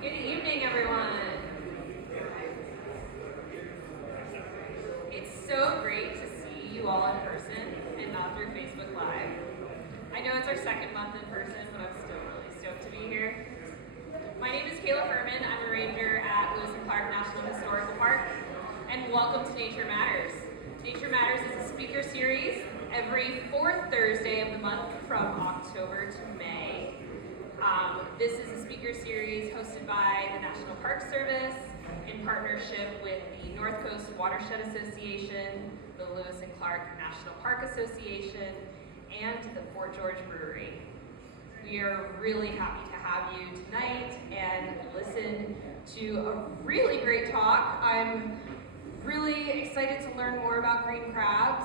Good evening, everyone. It's so great to see you all in person and not through Facebook Live. I know it's our second month in person, but I'm still really stoked to be here. My name is Kayla Furman. I'm a ranger at Lewis and Clark National Historical Park, and welcome to Nature Matters. Nature Matters is a speaker series every fourth Thursday of the month from October to May. This is a speaker series hosted by the National Park Service in partnership with the North Coast Watershed Association, the Lewis and Clark National Park Association, and the Fort George Brewery. We are really happy to have you tonight and listen to a really great talk. I'm really excited to learn more about green crabs.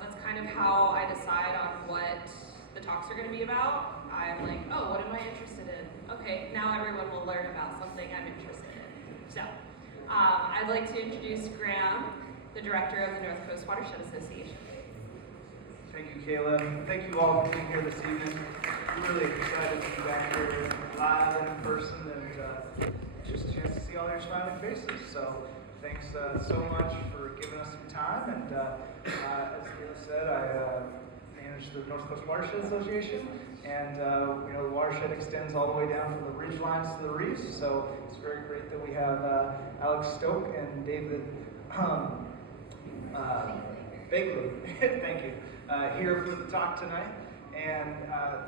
That's kind of how I decide on what the talks are going to be about. I'm like, oh, what am I interested in? Okay, now everyone will learn about something I'm interested in. So, I'd like to introduce Graham, the director of the North Coast Watershed Association. Thank you, Kayla. Thank you all for being here this evening. We're really excited to be back here live and in person, and just a chance to see all your smiling faces. So thanks so much for giving us some time. And as Kayla said, I manage the North Coast Watershed Association, and the watershed extends all the way down from the ridge lines to the reefs. So it's very great that we have Alex Stoke and David Bagley. Thank you. Here for the talk tonight, and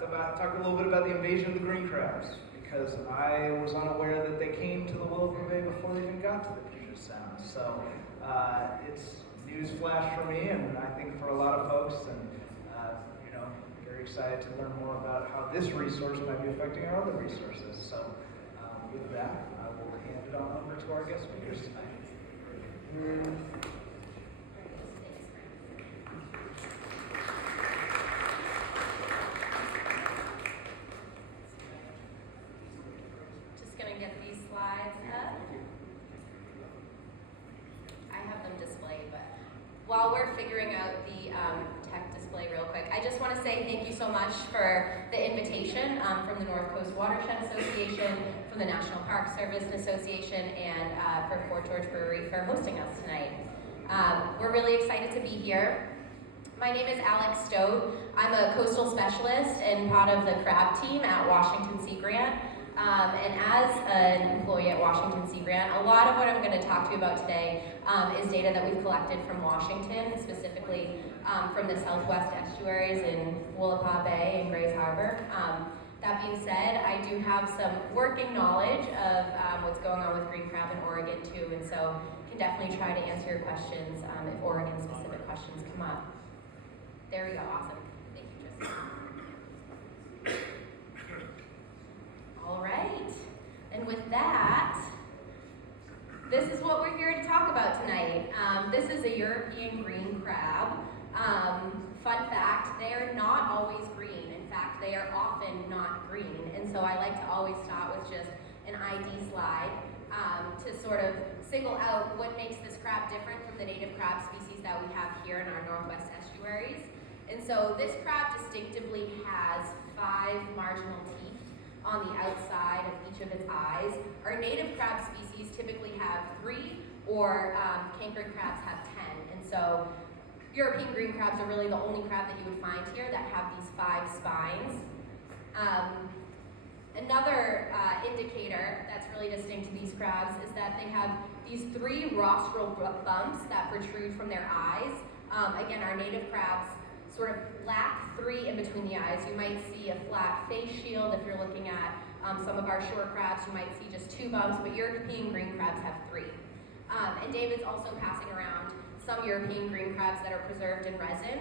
to talk a little bit about the invasion of the green crabs, because I was unaware that they came to the Willowbrook Bay before they even got to the Puget Sound. So it's news flash for me, and I think for a lot of folks, and very excited to learn more about how this resource might be affecting our other resources. So with that, I will hand it on over to our guest speakers tonight. While we're figuring out the tech display real quick, I just want to say thank you so much for the invitation from the North Coast Watershed Association, from the National Park Service Association, and for Fort George Brewery for hosting us tonight. We're really excited to be here. My name is Alex Stowe. I'm a coastal specialist and part of the crab team at Washington Sea Grant. And as an employee at Washington Sea Grant, a lot of what I'm going to talk to you about today is data that we've collected from Washington, specifically from the southwest estuaries in Willapa Bay and Grays Harbor. That being said, I do have some working knowledge of what's going on with green crab in Oregon too, and so can definitely try to answer your questions if Oregon-specific questions come up. There we go, awesome. Thank you, Tristan. All right, and with that, this is what we're here to talk about tonight. This is a European green crab. Fun fact, they are not always green. In fact, they are often not green. And so I like to always start with just an ID slide to sort of single out what makes this crab different from the native crab species that we have here in our northwest estuaries. And so this crab distinctively has 5 marginal teeth on the outside of each of its eyes. Our native crab species typically have 3, or cankered crabs have 10. And so European green crabs are really the only crab that you would find here that have these 5 spines. Another indicator that's really distinct to these crabs is that they have these 3 rostral bumps that protrude from their eyes. Again, our native crabs sort of lack 3 in between the eyes. You might see a flat face shield. If you're looking at some of our shore crabs, you might see just 2 bumps, but European green crabs have 3. And David's also passing around some European green crabs that are preserved in resin.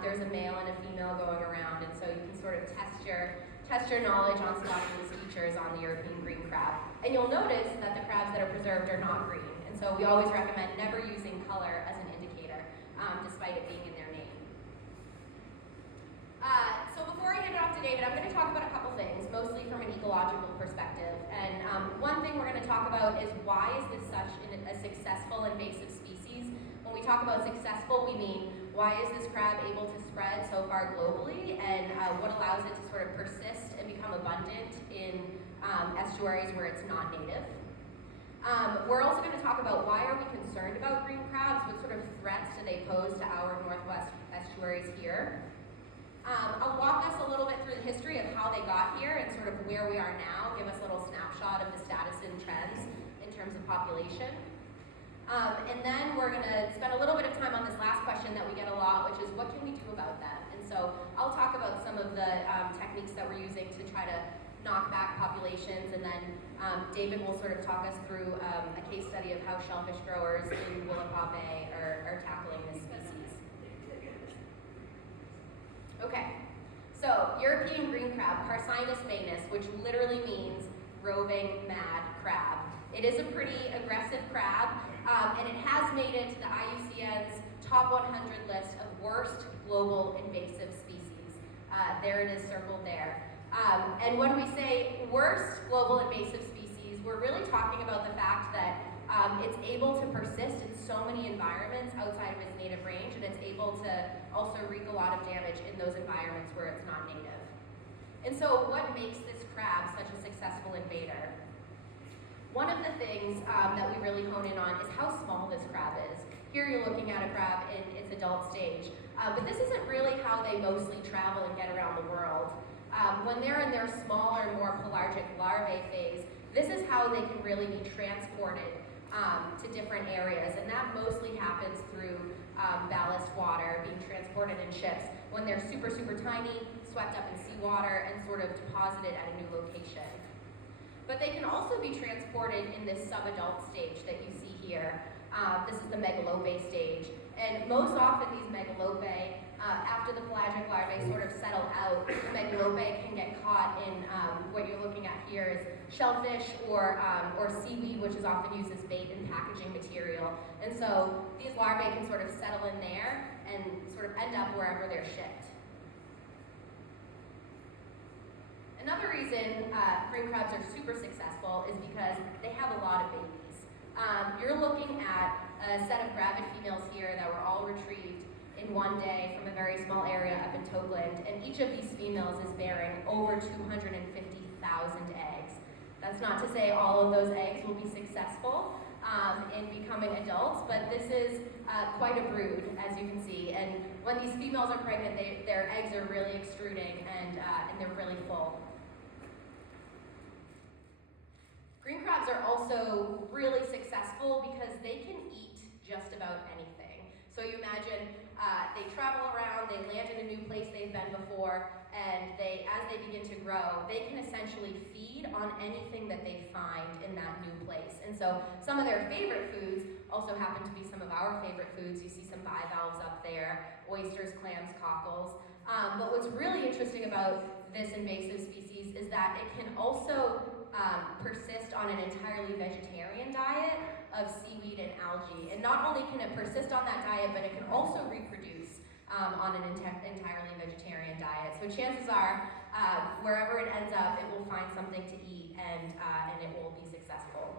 There's a male and a female going around, and so you can sort of test your knowledge on spotting these features on the European green crab. And you'll notice that the crabs that are preserved are not green. And so we always recommend never using color as an indicator, despite it being in their name. So before I hand it off to David, I'm going to talk about a couple things, mostly from an ecological perspective. And one thing we're going to talk about is why is this such a successful invasive species? When we talk about successful, we mean Why is this crab able to spread so far globally, and what allows it to sort of persist and become abundant in estuaries where it's not native? We're also going to talk about why are we concerned about green crabs, what sort of threats do they pose to our northwest estuaries here. I'll walk us a little bit through the history of how they got here and sort of where we are now, give us a little snapshot of the status and trends in terms of population. And then we're going to spend a little bit of time on this last question that we get a lot, which is what can we do about them? And so I'll talk about some of the techniques that we're using to try to knock back populations, and then David will sort of talk us through a case study of how shellfish growers in Willapa Bay are tackling this species. Okay, so European green crab, Parcinus manus, which literally means roving mad crab. It is a pretty aggressive crab, and it has made it to the IUCN's top 100 list of worst global invasive species. There it is circled there. And when we say worst global invasive species, we're really talking about the fact that it's able to persist in so many environments outside of its native range, and it's able to also wreak a lot of damage in those environments where it's not native. And so what makes this crab such a successful invader? One of the things that we really hone in on is how small this crab is. Here you're looking at a crab in its adult stage, but this isn't really how they mostly travel and get around the world. When they're in their smaller, more pelagic larvae phase, this is how they can really be transported to different areas, and that mostly happens through ballast water being transported in ships when they're super, super tiny, swept up in seawater, and sort of deposited at a new location. But they can also be transported in this subadult stage that you see here. This is the megalopae stage. And most often these megalopae, after the pelagic larvae sort of settle out, the megalopae can get caught in what you're looking at here is shellfish or seaweed, which is often used as bait in packaging material. And so these larvae can sort of settle in there and sort of end up wherever they're shipped. Another reason green crabs are super successful is because they have a lot of babies. You're looking at a set of gravid females here that were all retrieved in one day from a very small area up in Tokeland, and each of these females is bearing over 250,000 eggs. That's not to say all of those eggs will be successful in becoming adults, but this is quite a brood, as you can see. And when these females are pregnant, their eggs are really extruding and they're really full. Green crabs are also really successful because they can eat just about anything. So you imagine they travel around, they land in a new place they've been before, and as they begin to grow, they can essentially feed on anything that they find in that new place. And so some of their favorite foods also happen to be some of our favorite foods. You see some bivalves up there, oysters, clams, cockles. But what's really interesting about this invasive species is that it can also persist on an entirely vegetarian diet of seaweed and algae. And not only can it persist on that diet, but it can also reproduce on an entirely vegetarian diet. So chances are, wherever it ends up, it will find something to eat and it will be successful.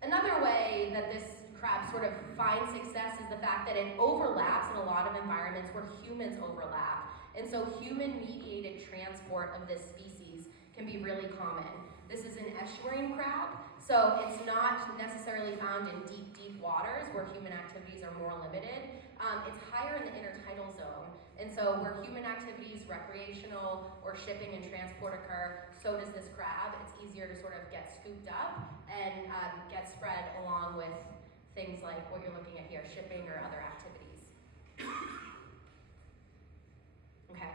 Another way that this crab sort of finds success is the fact that it overlaps in a lot of environments where humans overlap. And so human-mediated transport of this species can be really common. This is an estuarine crab, so it's not necessarily found in deep, deep waters where human activities are more limited. It's higher in the intertidal zone. And so where human activities, recreational or shipping and transport occur, so does this crab. It's easier to sort of get scooped up and get spread along with things like what you're looking at here, shipping or other activities. Okay.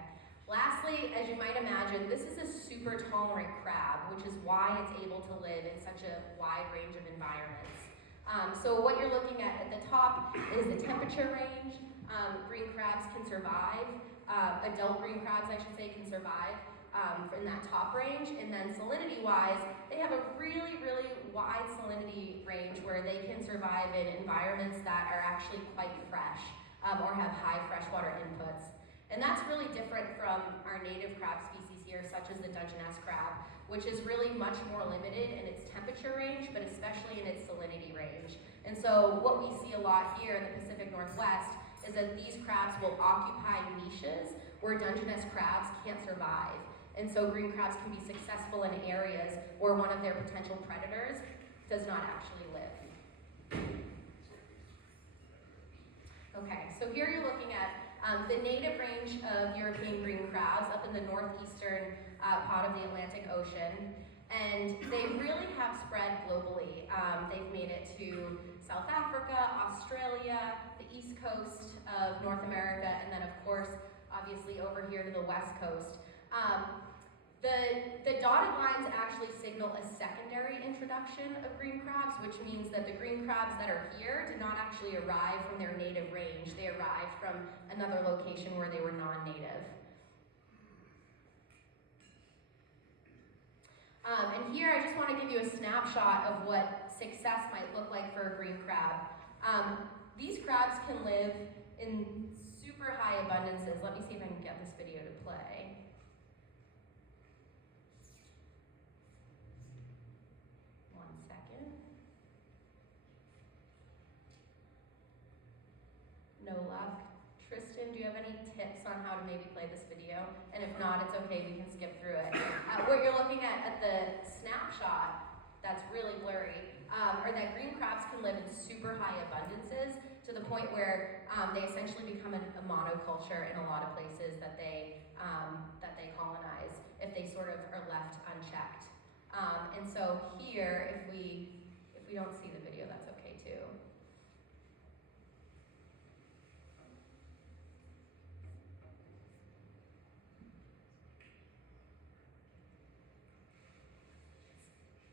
Lastly, as you might imagine, this is a super tolerant crab, which is why it's able to live in such a wide range of environments. So what you're looking at the top is the temperature range. Green crabs can survive. Adult green crabs, I should say, can survive in that top range. And then salinity-wise, they have a really, really wide salinity range where they can survive in environments that are actually quite fresh or have high freshwater inputs. And that's really different from our native crab species here, such as the Dungeness crab, which is really much more limited in its temperature range, but especially in its salinity range. And so what we see a lot here in the Pacific Northwest is that these crabs will occupy niches where Dungeness crabs can't survive. And so green crabs can be successful in areas where one of their potential predators does not actually live. Okay, so here you're looking at the native range of European green crabs up in the northeastern part of the Atlantic Ocean. And they really have spread globally. They've made it to South Africa, Australia, the east coast of North America, and then of course, obviously over here to the west coast. The dotted lines actually signal a secondary introduction of green crabs, which means that the green crabs that are here did not actually arrive from their native range. They arrived from another location where they were non-native. And here I just want to give you a snapshot of what success might look like for a green crab. These crabs can live in super high abundances. Let me see if I can get this video to play. One second. No luck. Tristan, do you have any tips on how to maybe play this video? And if not, it's okay, we can skip through it. What you're looking at the snapshot, that's really blurry, are that green crabs can live in super high abundances to the point where they essentially become a monoculture in a lot of places that they colonize if they sort of are left unchecked. And so here, if we don't see the video, that's okay too.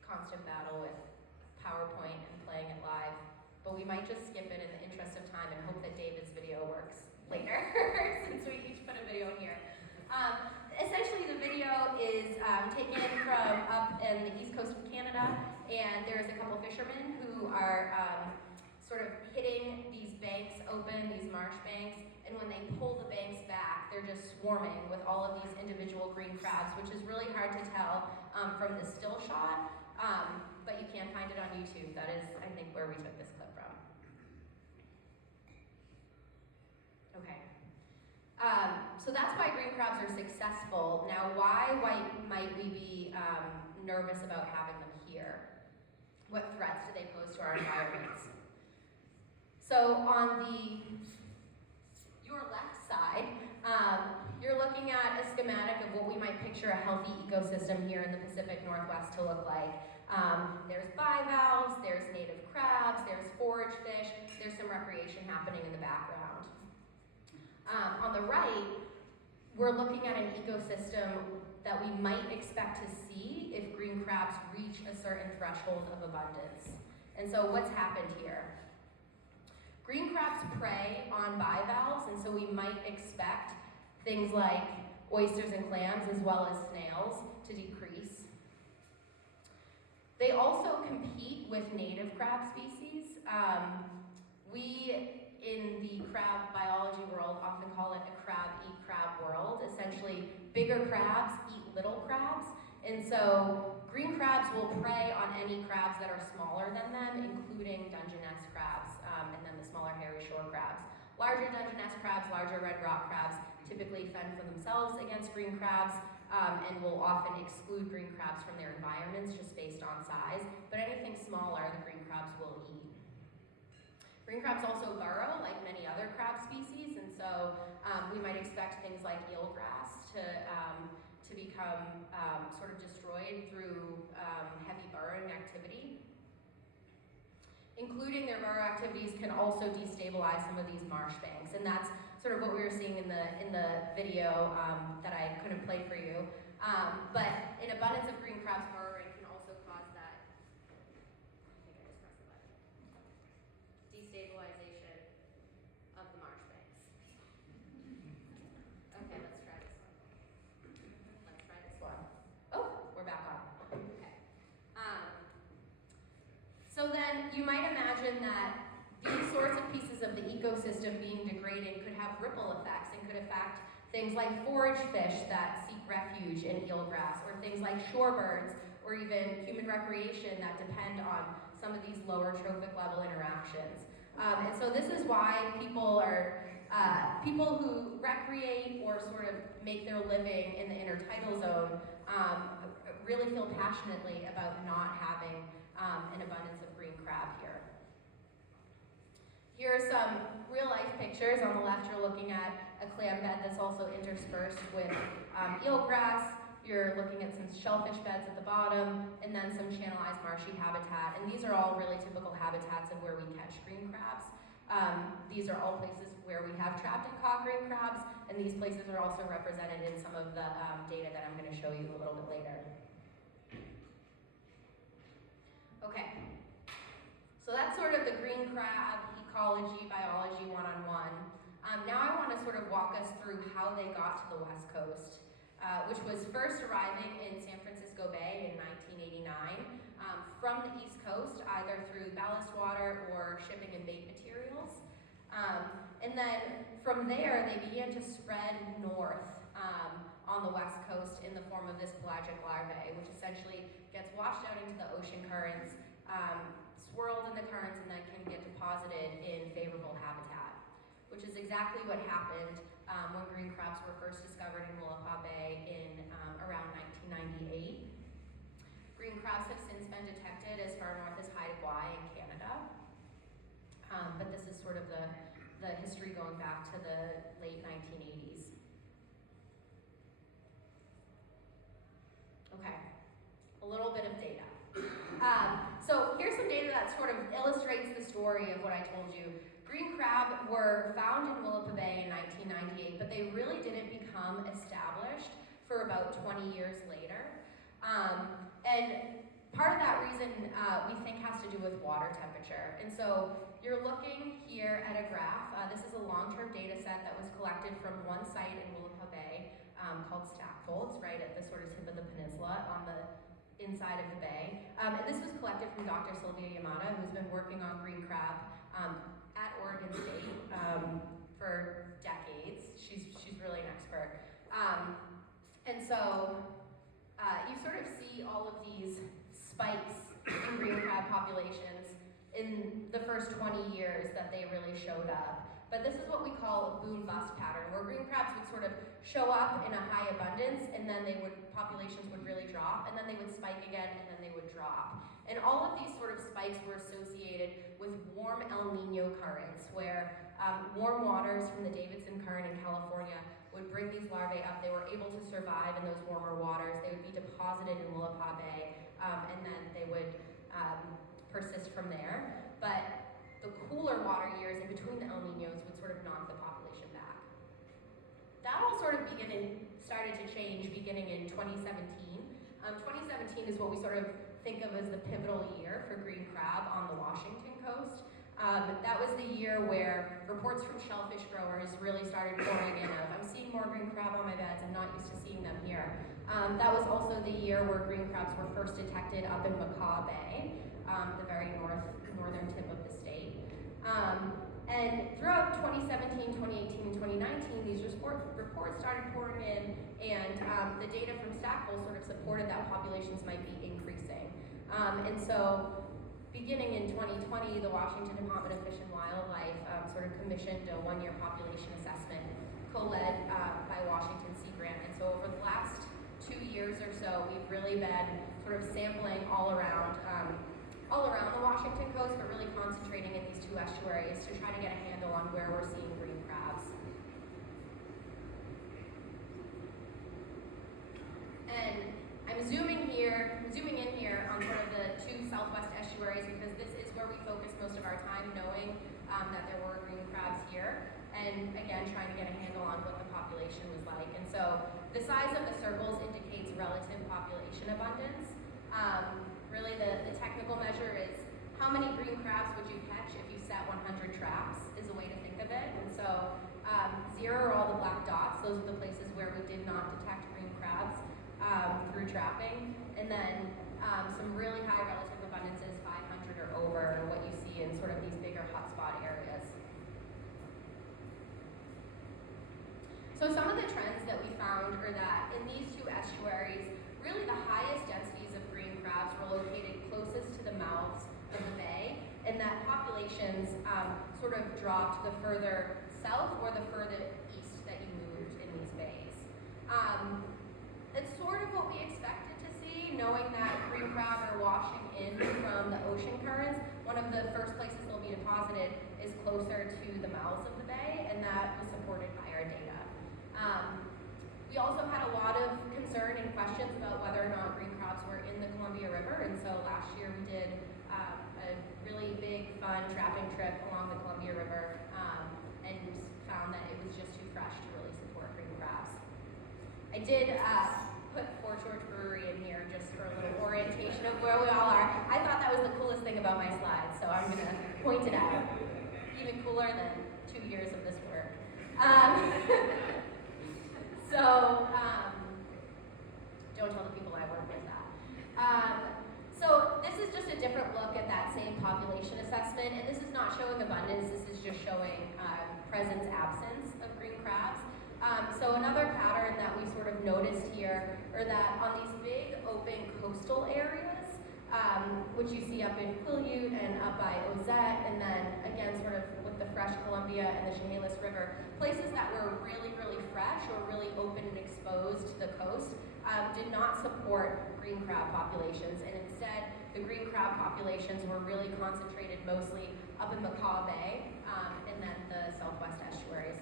Constant battle with PowerPoint and playing it live, but we might just skip it in the interest of time and hope that David's video works later, since we each put a video in here. Essentially, the video is taken from up in the east coast of Canada, and there's a couple fishermen who are sort of hitting these banks open, these marsh banks, and when they pull the banks back, they're just swarming with all of these individual green crabs, which is really hard to tell from the still shot. But you can find it on YouTube. That is, I think, where we took this clip from. Okay. So that's why green crabs are successful. Now, why might we be nervous about having them here? What threats do they pose to our environments? So on your left side, you're looking at a schematic of what we might picture a healthy ecosystem here in the Pacific Northwest to look like. There's bivalves, there's native crabs, there's forage fish, there's some recreation happening in the background. On the right, we're looking at an ecosystem that we might expect to see if green crabs reach a certain threshold of abundance. And so what's happened here? Green crabs prey on bivalves, and so we might expect things like oysters and clams, as well as snails, to decrease. They also compete with native crab species. We, in the crab biology world, often call it a crab-eat-crab world. Essentially, bigger crabs eat little crabs, and so green crabs will prey on any crabs that are smaller than them, including Dungeness crabs, and then the smaller hairy shore crabs. Larger Dungeness crabs, larger red rock crabs, typically fend for themselves against green crabs, and will often exclude green crabs from their environments just based on size, but anything smaller, the green crabs will eat. Green crabs also burrow, like many other crab species, and so we might expect things like eelgrass to become sort of destroyed through heavy burrowing activity. Including their burrow activities can also destabilize some of these marsh banks, and that's sort of what we were seeing in the video that I couldn't play for you. But an abundance of green crabs burrowing can also cause that. I think I just pressed the button. Destabilization of the marsh banks. Okay, let's try this one. Let's try this one. Oh, we're back on. Okay. So then you might imagine that these sorts of pieces of the ecosystem being degraded could have ripple effects and could affect things like forage fish that seek refuge in eelgrass, or things like shorebirds, or even human recreation that depend on some of these lower trophic level interactions. And so this is why people who recreate or sort of make their living in the intertidal zone really feel passionately about not having an abundance of green crab here. Here are some real life pictures. On the left, you're looking at a clam bed that's also interspersed with eelgrass. You're looking at some shellfish beds at the bottom, and then some channelized marshy habitat. And these are all really typical habitats of where we catch green crabs. These are all places where we have trapped and caught green crabs, and these places are also represented in some of the data that I'm going to show you a little bit later. Okay, so that's sort of the green crab ecology, biology one-on-one. Now I want to sort of walk us through how they got to the West Coast, which was first arriving in San Francisco Bay in 1989 from the East Coast, either through ballast water or shipping and bait materials. And then from there, they began to spread north on the West Coast in the form of this pelagic larvae, which essentially gets washed out into the ocean currents, swirled in the currents, and then can get deposited in favorable habitat, which is exactly what happened when green crabs were first discovered in Willapa Bay in around 1998. Green crabs have since been detected as far north as Haida Gwaii in Canada, but this is sort of the history going back to the late 1980s. Okay, a little bit of data. So here's some data that sort of illustrates the story of what I told you. Green crab were found in Willapa Bay in 1998, but they really didn't become established for about 20 years later. And part of that reason we think has to do with water temperature. And so you're looking here at a graph. This is a long-term data set that was collected from one site in Willapa Bay called Stackfolds, right at the sort of tip of the peninsula on the inside of the bay. And this was collected from Dr. Sylvia Yamada, who's been working on green crab at Oregon State for decades. She's really an expert. And so you sort of see all of these spikes in green crab populations in the first 20 years that they really showed up. But this is what we call a boom-bust pattern, where green crabs would sort of show up in a high abundance, and then populations would really drop, and then they would spike again, and then they would drop. And all of these sort of spikes were associated with warm El Nino currents, where warm waters from the Davidson Current in California would bring these larvae up. They were able to survive in those warmer waters. They would be deposited in Willapa Bay, and then they would persist from there. But the cooler water years in between the El Ninos would sort of knock the population back. That all sort of started to change beginning in 2017. 2017 is what we sort of think of as the pivotal year for green crab on the Washington coast. That was the year where reports from shellfish growers really started pouring in of, I'm seeing more green crab on my beds, I'm not used to seeing them here. That was also the year where green crabs were first detected up in Macau Bay, the very northern tip of the state. And throughout 2017, 2018, and 2019, these reports started pouring in, and the data from Stackpole sort of supported that populations might be increasing. And so beginning in 2020, the Washington Department of Fish and Wildlife sort of commissioned a one-year population assessment co-led by Washington Sea Grant. And so over the last 2 years or so, we've really been sort of sampling all around the Washington coast, but really concentrating in these two estuaries to try to get a handle on where we're seeing green crabs. And I'm zooming in here on sort of the two southwest estuaries because this is where we focus most of our time, knowing that there were green crabs here, and again, trying to get a handle on what the population was like. And so the size of the circles indicates relative population abundance. Really the technical measure is how many green crabs would you catch if you set 100 traps is a way to think of it. And so 0 are all the black dots. Those are the places where we did not detect green crabs through trapping. And then some really high relative abundances, 500 or over, what you see in sort of these bigger hotspot areas. So some of the trends that we found are that in these two estuaries, really the highest densities of green crabs were located closest to the mouths of the and that populations sort of dropped the further south or the further east that you moved in these bays. It's sort of what we expected to see, knowing that green crab are washing in from the ocean currents. One of the first places they'll be deposited is closer to the mouths of the bay, and that was supported by our data. We also had a lot of concern and questions about whether or not green crabs were in the Columbia River, and so last year we did a really big, fun trapping trip along the Columbia River and found that it was just too fresh to really support green crabs. I did put Fort George Brewery in here just for a little orientation of where we all are. I thought that was the coolest thing about my slides, so I'm going to point it out. Even cooler than 2 years of this work. Don't tell the people I work with that. So this is just a different look at that same population assessment, and this is not showing abundance, this is just showing presence, absence of green crabs. So another pattern that we sort of noticed here are that on these big open coastal areas, which you see up in Quileute and up by Ozette, and then again sort of with the fresh Columbia and the Chehalis River, places that were really, really fresh or really open and exposed to the coast did not support green crab populations, and instead the green crab populations were really concentrated mostly up in Macaw Bay and then the southwest estuaries.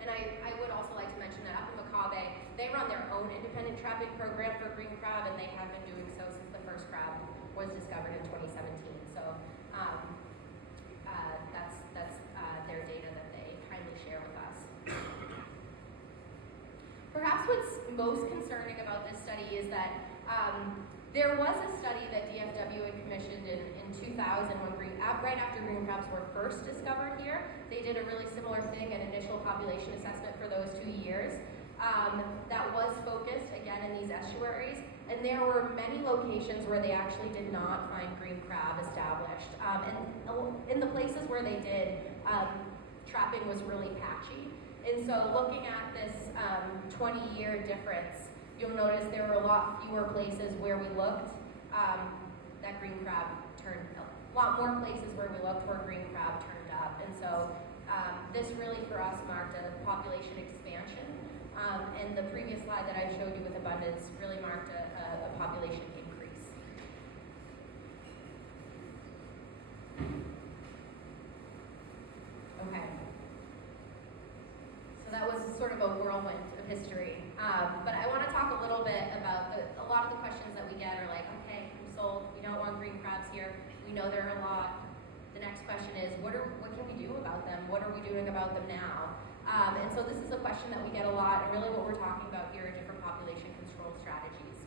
And I would also like to mention that up in Macaw Bay, they run their own independent trapping program for green crab, and they have been doing so since the first crab was discovered in 2017. So that's their data that they kindly share with us. Perhaps what's most concerning about this study is that there was a study that DFW had commissioned in 2000 when right after green crabs were first discovered here. They did a really similar thing, an initial population assessment for those 2 years that was focused again in these estuaries, and there were many locations where they actually did not find green crab established. And in the places where they did, trapping was really patchy. And so looking at this 20-year difference, you'll notice there were a lot fewer places where we looked that green crab turned up. A lot more places where we looked where green crab turned up. And so this really for us marked a population expansion. And the previous slide that I showed you with abundance really marked a population increase. Okay. So that was sort of a whirlwind of history. But I want to talk a little bit about a lot of the questions that we get are like, okay, I'm sold, we don't want green crabs here, we know there are a lot. The next question is, what can we do about them? What are we doing about them now? And so this is a question that we get a lot, and really what we're talking about here are different population control strategies.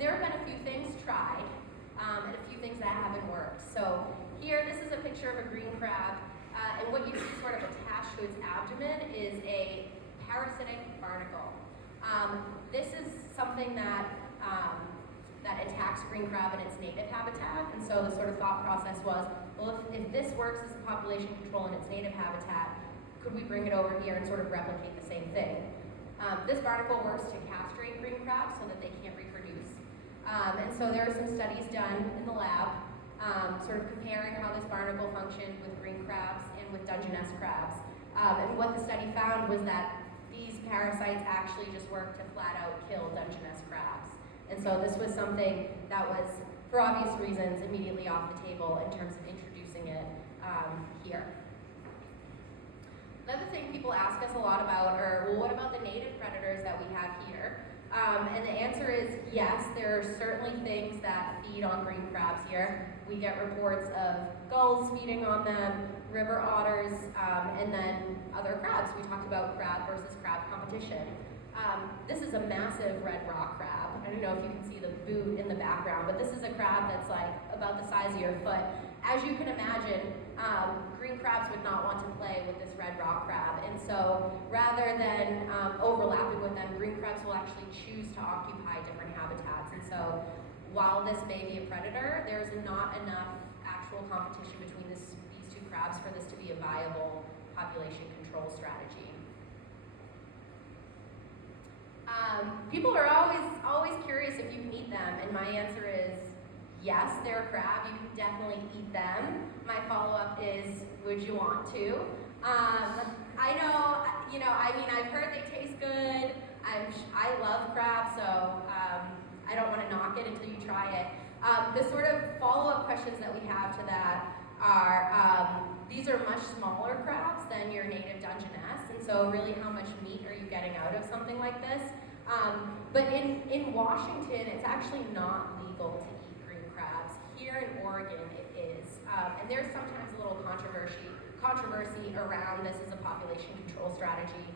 There have been a few things tried, and a few things that haven't worked. So here, this is a picture of a green crab, and what you see sort of attached to its abdomen is a parasitic barnacle. This is something that attacks green crab in its native habitat, and so the sort of thought process was, well, if this works as a population control in its native habitat, could we bring it over here and sort of replicate the same thing? This barnacle works to castrate green crabs so that they can't reproduce. And so there are some studies done in the lab sort of comparing how this barnacle functioned with green crabs and with Dungeness crabs. And what the study found was that these parasites actually just work to flat out kill Dungeness crabs. And so this was something that was, for obvious reasons, immediately off the table in terms of introducing it here. Another thing people ask us a lot about are, well, what about the native predators that we have here? And the answer is yes, there are certainly things that feed on green crabs here. We get reports of gulls feeding on them, river otters, and then other crabs. We talked about crab versus crab competition. This is a massive red rock crab. I don't know if you can see the boot in the background, but this is a crab that's like about the size of your foot. As you can imagine, green crabs would not want to play with this red rock crab, and so rather than overlapping with them, green crabs will actually choose to occupy different habitats. And so while this may be a predator, there's not enough actual competition between these two crabs for this to be a viable population control strategy. People are always curious if you can eat them, and my answer is yes, they're a crab. You can definitely eat them. My follow-up is, would you want to? I know, I've heard they taste good. I love crab, so I don't want to knock it until you try it. The sort of follow-up questions that we have to that are, these are much smaller crabs than your native Dungeness, and so really how much meat are you getting out of something like this? But in Washington, it's actually not legal to eat green crabs. Here in Oregon, it is. And there's sometimes a little controversy around this as a population control strategy.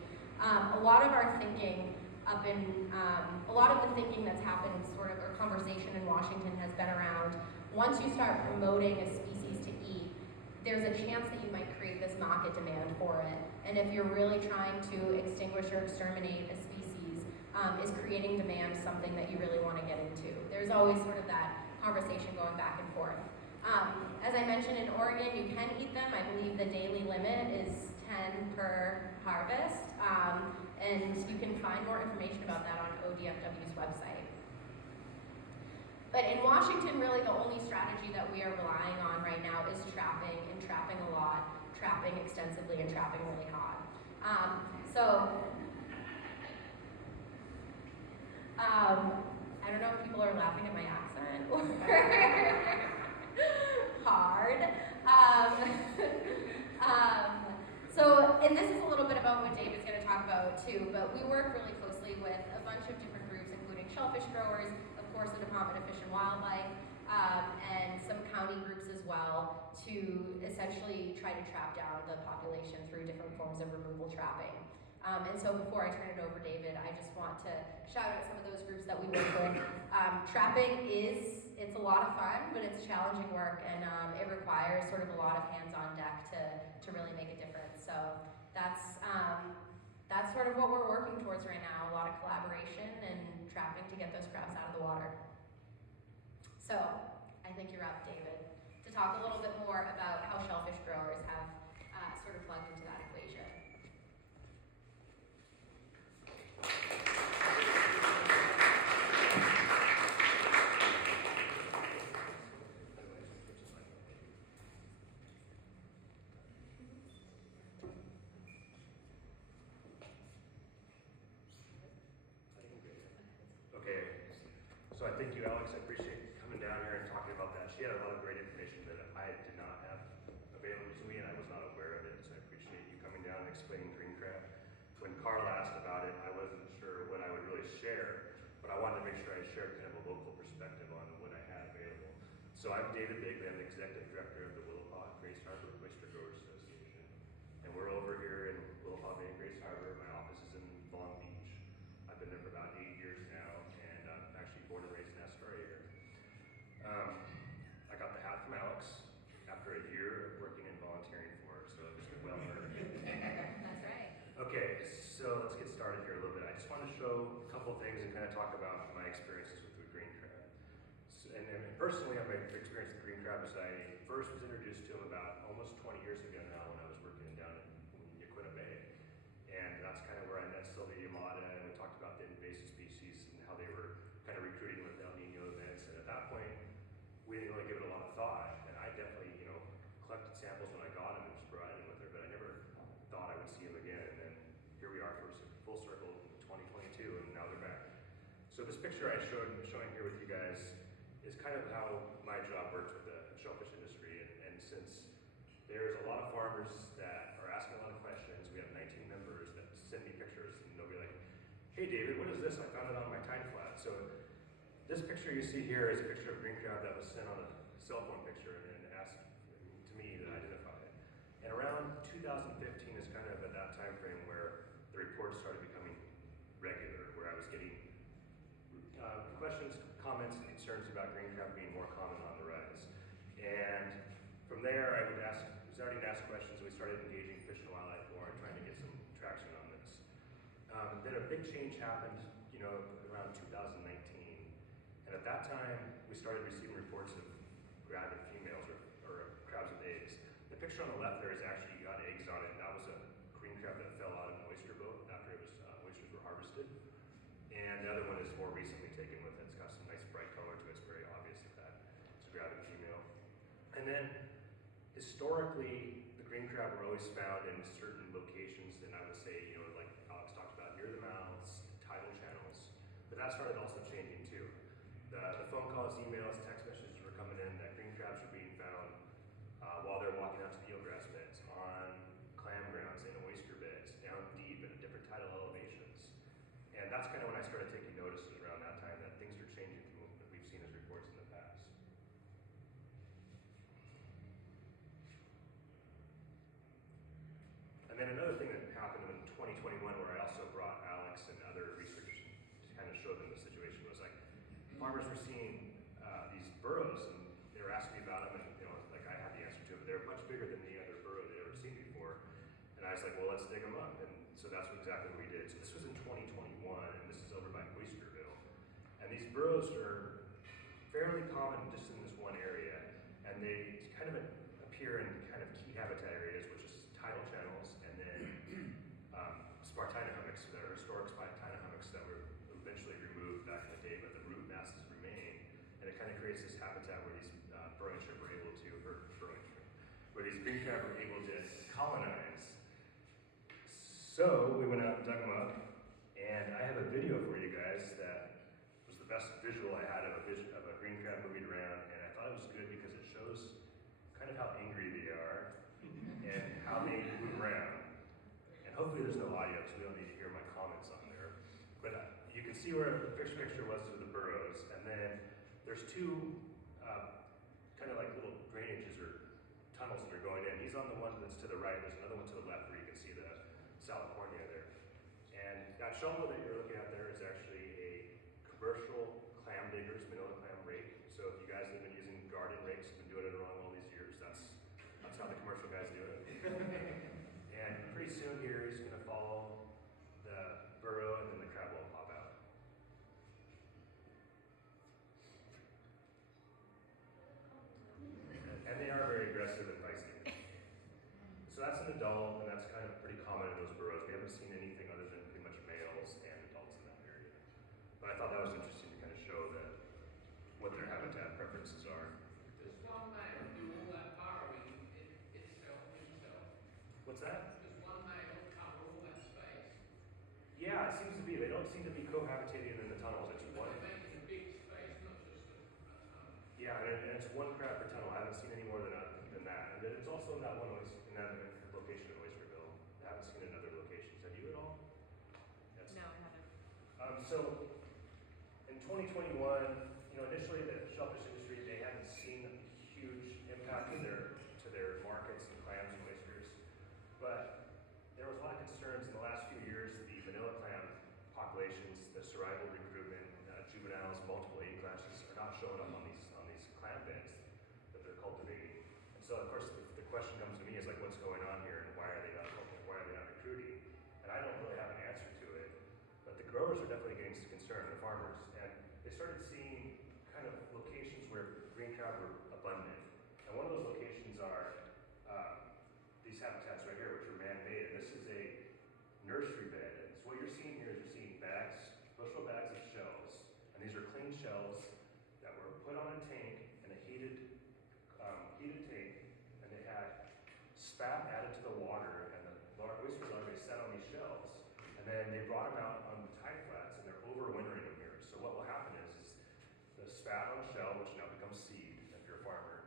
A lot of our thinking a lot of the thinking that's happened sort of, or conversation in Washington has been around, once you start promoting a species to eat, there's a chance that you might create this market demand for it. And if you're really trying to extinguish or exterminate a species, is creating demand something that you really want to get into? There's always sort of that conversation going back and forth. As I mentioned, in Oregon, you can eat them. I believe the daily limit is 10 per harvest. And you can find more information about that on ODFW's website. But in Washington, really the only strategy that we are relying on right now is trapping, and trapping a lot, trapping extensively, and trapping really hot. I don't know if people are laughing at my accent or hard. And this is a little bit about what David's going to talk about too, but we work really closely with a bunch of different groups, including shellfish growers, of course the Department of Fish and Wildlife, and some county groups as well, to essentially try to trap down the population through different forms of removal trapping. And so before I turn it over, David, I just want to shout out some of those groups that we work with. Trapping it's a lot of fun, but it's challenging work, and it requires sort of a lot of hands on deck to really make a difference. So that's sort of what we're working towards right now, a lot of collaboration and trapping to get those crabs out of the water. So I think you're up, David, to talk a little bit more about how shellfish growers have sort of plugged into that equation. So I thank you, Alex. I appreciate you coming down here and talking about that. She had a lot of great information that I did not have available to me, and I was not aware of it. So I appreciate you coming down and explaining green crab. When Carl asked about it, I wasn't sure what I would really share, but I wanted to make sure I shared kind of a local perspective on what I had available. So I'm David Bigley. I'm the executive director of the Willapa Grace Harbor Oyster Growers Association, and we're over here in Willapa Bay, Grace Harbor. My office is in Long Beach. I've been there for about 8 years now. Born and raised in Astoria. I got the hat from Alex after a year of working and volunteering for her, so it was well earned. That's right. Okay, so let's get started here a little bit. I just want to show a couple things and kind of talk about my experiences with the green crab. So, and personally, my experience with the green crab is I first was introduced to him about almost 20 years ago now when I was working down in Yaquina Bay. And that's kind of where I met Sylvia Yamada, and we talked about the invasive species and how they were kind of recruiting with El Nino events, and at that point, we didn't really give it a lot of thought, and I definitely, collected samples when I got them and just brought them with her, but I never thought I would see them again, and then here we are for full circle in 2022, and now they're back. So this picture showing here with you guys is kind of how my job works with the shellfish industry, and since there's a lot of farmers that are asking a lot of questions, we have 19 members that send me pictures, and they'll be like, hey David, what is this? I found it on my tide flat. So this picture you see here is a picture of green crab that was sent on a cell phone picture and asked to me to identify it. And around 2015 is kind of at that time frame where the reports started becoming regular, where I was getting questions, comments, and concerns about green crab being more common on the rise. And from there, I was starting to ask questions, and we started engaging Fish and Wildlife more and trying to get some traction on this. Then a big change happened, around 2019. And at that time, we started receiving reports of gravid females or crabs with eggs. The picture on the left there is actually got eggs on it. That was a green crab that fell out of an oyster boat after oysters were harvested. And the other one is more recently taken with it. It's got some nice bright color to it. It's very obvious that it's a And then historically, the green crab were always found in certain locations, and I would say, like Alex talked about, near the mouths, tidal channels. But that started also changing too. The phone calls, emails, text messages were coming in that green crabs were being found while they're walking out to the eelgrass beds, on clam grounds, in oyster beds, down deep at different tidal elevations. And that's kind of when I started taking notice around that time that things are changing from what we've seen as reports in the past. And then another thing that happened in 2021 where I also brought Alex and other researchers to kind of show them the situation was like farmers were seeing these burrows and they were asking me about them and like I had the answer to them. They're much bigger than any other burrow they'd ever seen before. And I was like, well, let's dig them up. And so that's exactly what we did. So this was in 2021 and this is over by Oysterville. And these burrows are fairly common just in this one area. And they kind of appear in kind of key habitat areas, which is tidal channels, and then Spartina hummocks that are historic Spartina hummocks that were eventually removed back in the day, but the root masses remain, and it kind of creates this habitat where these burrowing shrimp were able to, where these green crab were able to colonize. So we went out and dug them up, and I have a video for you guys that was the best visual I had of a green crab moving around, and I thought it was good because it shows kind of how angry they are and how they move around. And hopefully there's no audio, so we don't need to hear my comments on there. But you can see where the first picture was of the burrows, and then there's two kind of like little drainages or tunnels that are going in. He's on the one that's to the right, there's another one to the left where you can see the Salicornia there. And that shovel that you're looking at there is actually a commercial clam diggers, manila clam rake. So if you guys have been using garden rakes, have been doing it around all these years, that's how the commercial guys do it. And pretty soon here, he's gonna follow the burrow and then the crab will pop out. And they are very aggressive and feisty. So that's an adult, and that's kind of pretty common in those burrows. We haven't seen anything other than pretty much males and adults in that area. But I thought that was interesting to kind of show what their habitat preferences are. Does one male do all that burrowing himself? What's that? Does one male cover all that space? Yeah, it seems to be. They don't seem to be cohabitating in the tunnels. It's one. They're making a big space, not just a Yeah, and it's one crab per tunnel. I haven't seen any more than that. And then it's also in that one in that location in Oysterville. I haven't seen in other locations. Have you at all? Yes. No, I haven't. So in 2021, initially the shellfish industry, they hadn't seen a huge impact to their markets and clams and oysters, but there was a lot of concerns in the last few years. The vanilla clam populations, the survival recruitment, juveniles, multiple age classes are not showing up on these clam beds that they're cultivating. And so of course the question comes to me is like, what's going on here, and why are they not recruiting? And I don't really have an answer to it, but the growers are definitely getting concerned, the farmers, and they started seeing kind of locations where green crab were abundant. And one of those locations are these habitats right here, which are man-made, and this is a nursery bed. And so what you're seeing here is you're seeing bags, bushel bags of shells, and these are clean shells that were put on a tank in a heated tank, and they had spat added to the water, and the oyster larvae sat on these shells, and then they brought them out on the tide flats, and they're overwintering them here. So what will happen is the spat on shell, which now becomes seed, if you're a farmer,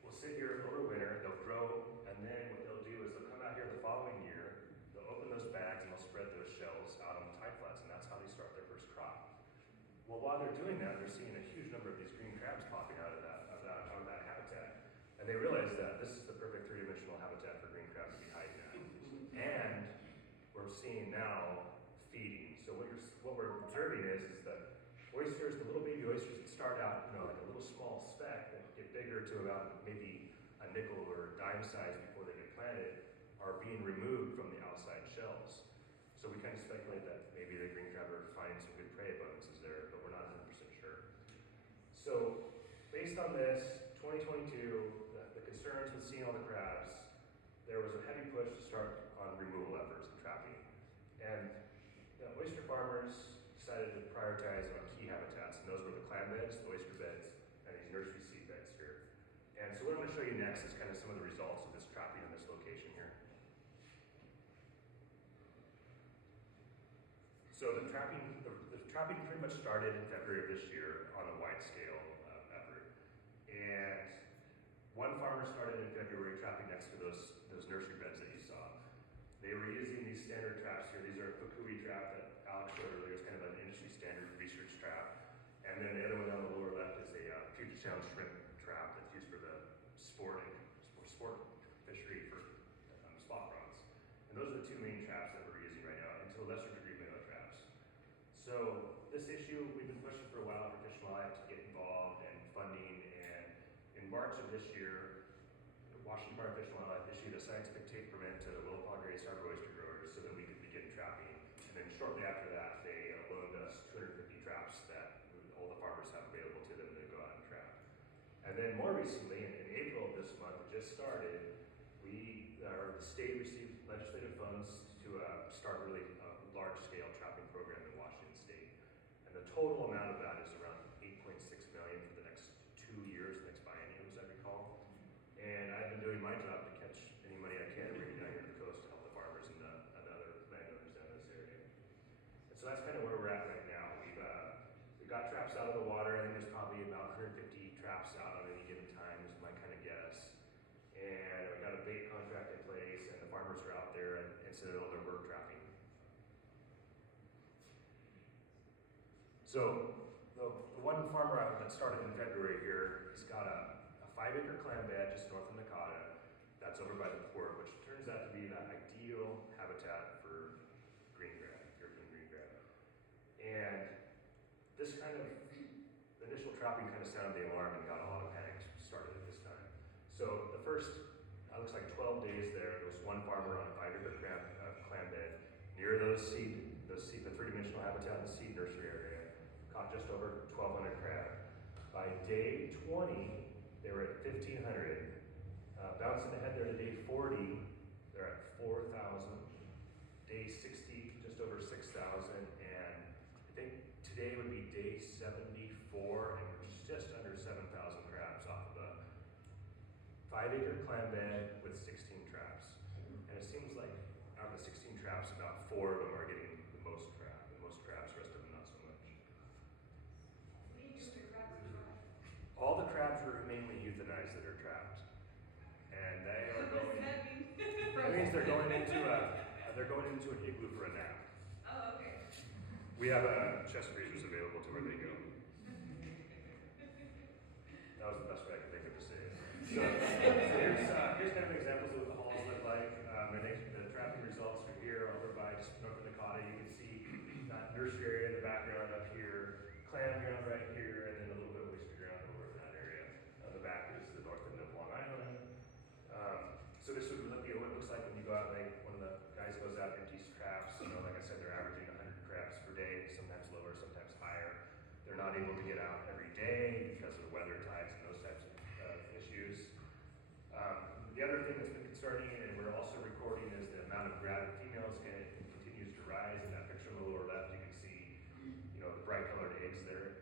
will sit here over winter, they'll grow, and then what they'll do is they'll come out here the following year, they'll open those bags, and they'll spread those shells out on the tide flats, and that's how they start their first crop. Well, while they're doing that, they're seeing a huge number of these green crabs popping out of that habitat. And they realize that this is the perfect three-dimensional habitat for green crab to be hiding at. And we're seeing now feeding. So what we're observing is that oysters, the little baby oysters that start out, like a little small speck that get bigger to about maybe a nickel or dime size before they get planted, are being removed from the outside shells. So we kind of speculate that maybe the green crab are finding some good prey abundances there, but we're not 100% sure. So based on this, 2022, the concerns with seeing all the crabs, there was a heavy push to start on removal efforts and trapping. And the oyster farmers decided to prioritize on key habitats, and those were the clam beds, the oyster beds, and these nursery seed beds here. And so what I'm going to show So the trapping pretty much started in February of this year on a wide scale effort. And one farmer started in February trapping next to those nursery beds that you saw. They were using these standard traps here. These are a Fukui trap that Alex showed earlier. It's kind of an industry standard research trap. And then the other one down the lower left is a Puget Sound shrimp trap that's used for the sport fishery for spot prawns. And those are the two main traps that we're using right now, and to a lesser degree minnow traps. So this issue, we've been pushing for a while for Fish and Wildlife to get involved and funding, and in March of this year, the Washington Department of Fish and Wildlife issued a scientific take permit to Willapa Gray Harbor oyster growers so that we could begin trapping. And then shortly after that, they loaned us 250 traps that all the farmers have available to them to go out and trap. And then more recently, in April of this month, it just started, the state received legislative funds to start really a large-scale trapping program in Washington State. And the total amount of that is around $8.6 million for the next 2 years, the next biennium, as I recall. And I've been doing my job to catch any money I can and bring it down here to the coast to help the farmers and other landowners down in this area. And so that's kind of where we're at right now. We've got traps out of the water. I think there's probably about 150 traps out on any given time, is my kind of guess. And we've got a bait contract in place, and the farmers are out there and so they're work trapping. So the one farmer that started in February here, he's got a 5-acre clam bed just north of Nakata that's over by the port, which turns out to be the ideal habitat for green crab, European green crab. And this kind of initial trapping kind of sounded the alarm and got a lot of panic started at this time. So the first, looks like 12 days there was one farmer on a 5-acre clam bed near the three-dimensional habitat and the seed nursery area, caught just over 1,200 crab. By day 20, they were at 1,500. Bouncing ahead there to day 40, they're at 4,000. Day 60, just over 6,000. And I think today would be day 74, and we're just under 7,000 crabs off of a 5-acre clam bed with 16 traps. And it seems like out of the 16 traps, about 4 of them are getting the most crab. The most crabs, the rest of them not so much. All the crabs are mainly euthanized that are trapped. And they are going, that means they're going into an igloo for a nap. Oh, okay. We have chest freezers available to where they go. That was the best way I could think of to say it. So here's kind of examples of what the halls look like. The trapping results are here over by just north of Nakata. You can see that nursery area in the background up here, clam ground right here, and then a little bit of oyster ground over in that area. On the back is the north end of Long Island. So this would look, what it looks like when you go out, like one of the guys goes out and empties traps. Like I said, they're averaging 100 crabs per day, sometimes lower, sometimes higher. They're not able to get out every day because of the weather tides and those types of issues. The other thing that's been concerning, and we're also recording, is the amount of gravid females, and it continues to rise. In that picture on the lower left, you can see, the bright colored eggs there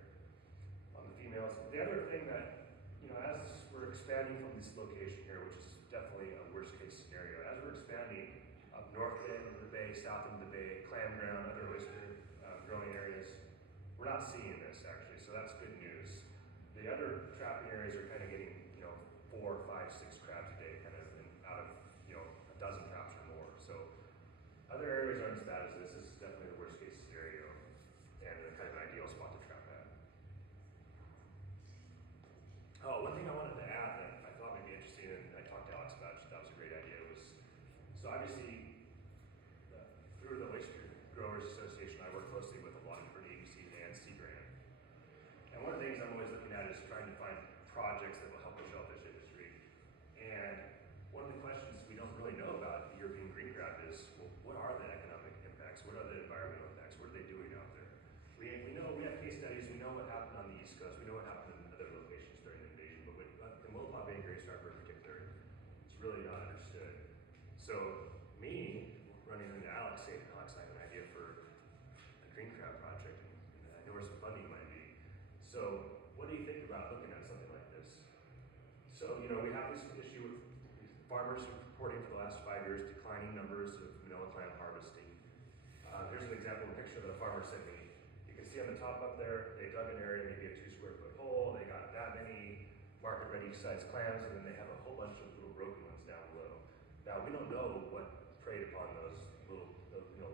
on the females. The other thing that, as we're expanding from this location here, which is definitely a worst case scenario, as we're expanding up north end of the bay, south end of the bay, clam ground, other oyster growing areas, we're not seeing this actually, so that's good news. The other trapping areas are kind of getting, 4, 5, 6 crabs a day, kind of out of, a dozen traps or more. So other areas aren't as bad as this. This is definitely the worst case scenario and kind of an ideal spot to trap at. Oh, one thing I wanted to add that I thought might be interesting, and I talked to Alex about, that was a great idea, was, so obviously, through the Oyster Growers Association, I work closely with a lot of different agencies and Sea Grant. And one of the things I'm always looking at is trying to find projects that will help the shellfish industry. And one of the questions we don't really know about the European green crab is, well, what are the economic impacts? What are the environmental impacts? What are they doing out there? We know, we have case studies, we know what happened on the East Coast, we know what happened in other locations during the invasion, but in Willapa Bay and Grace Harbor in particular, it's really not understood. So me, running into Alex, saying, Alex, I have an idea for a green crab project, and I know where some funding might be. So what do you think about looking at something like this? So, we have this issue with farmers reporting for the last 5 years declining numbers of manila clam harvesting. Here's an example, a picture of a farmer sent me. You can see on the top up there, they dug an area, maybe a 2 square foot hole. They got that many market ready sized clams, and then they have a whole bunch of little broken ones down below. Now we don't know what preyed upon those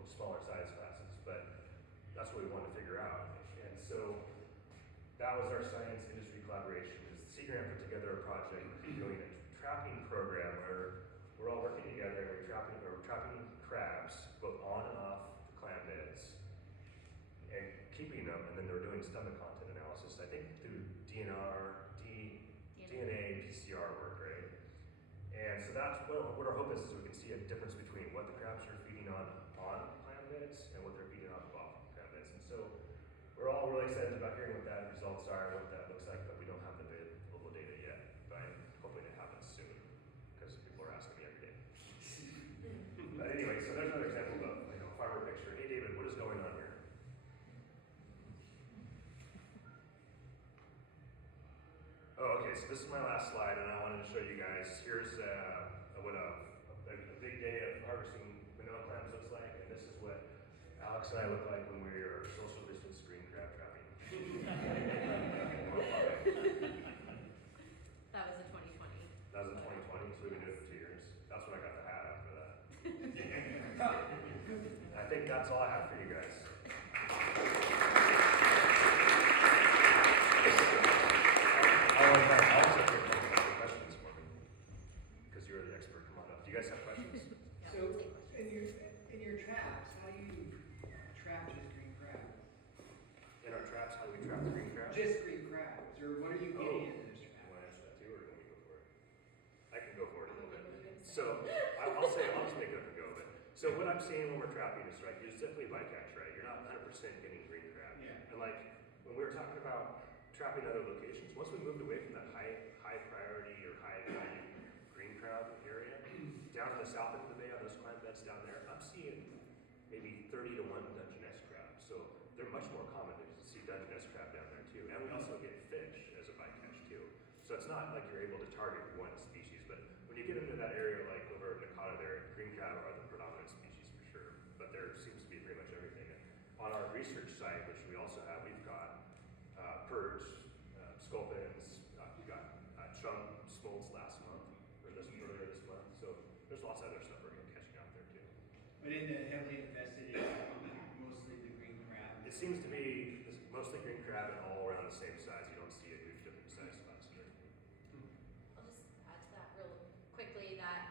smaller size classes, but that's what we wanted to figure out. And so that was our science industry collaboration. Sea Grant put together a project doing a trapping program where we're all working together and we're trapping crabs both on and off the clam beds and keeping them, and then they're doing stomach content analysis, I think through DNA, PCR work, right? And so that's what our hope is we can see a difference between what the crabs are feeding on clam beds and what they're feeding off clam beds. And so we're all really excited about hearing what that results are, what that looks like, but we don't have the global data yet. But I'm hoping it happens soon because people are asking me every day. But anyway, so there's another example of farmer picture. Hey David, what is going on here? Oh, okay, so this is my last slide, and I wanted to show you guys, here's what a big day of harvesting manila clams looks like, and this is what Alex and I look like when we are social distance green crab trapping. That was in 2020. That was in 2020, so we've been doing it for 2 years. That's when I got the hat after that. I think that's all I have for you guys. I'll also take questions for me, because you're the expert. Come on up. Do you guys have questions? Yeah, So, we'll take questions. in your traps, how do you trap just green crab? In our traps, how do we trap the green crab? Just green crabs, or what are you getting in those traps? Want to answer that too, or can we go for it? I can go for it a little bit. So I'll just make it up and go. But so what I'm seeing when we're trapping is right. You're simply bycatch, right? You're not 100% getting green crab. Yeah. And like when we were talking about trapping other locations, once we moved away from that high priority or high value green crab area, down to the south end of the bay on those clam beds down there, I'm seeing maybe 30 to 1 Dungeness crab. So they're much more common to see Dungeness crab down there too. And we also get fish as a bycatch too. So it's not like you're able to target one species, but when you get into that area like over in Nakata there, green crab are the predominant species for sure. But there seems to be pretty much everything. And on our research site, which we also have, we've got perch, sculpins, we got chum smolts last month, or earlier this month. So there's lots of other stuff we're catching out there too. But in the heavily invested area, mostly the green crab. It seems to be mostly green crab and all around the same size. You don't see a huge different size class there. I'll just add to that real quickly that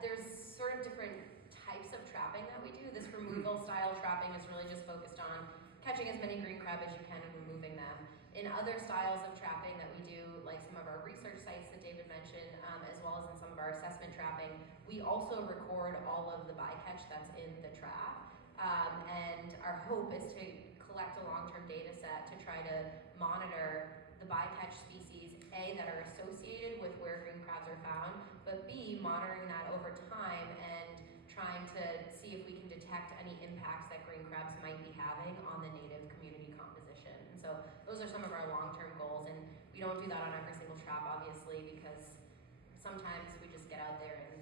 there's sort of different types of trapping that we do. This removal style trapping is really just focused on catching as many green crab as you can and removing them. In other styles of trapping that we do, like some of our research sites that David mentioned, as well as in some of our assessment trapping, we also record all of the bycatch that's in the trap. And our hope is to collect a long-term data set to try to monitor the bycatch species, A, that are associated with where green crabs are found, but B, monitoring that over time and trying to see if we can detect any impacts that green crabs might be having on the native community composition. And so those are some of our long-term goals, and we don't do that on every single trap, obviously, because sometimes we just get out there and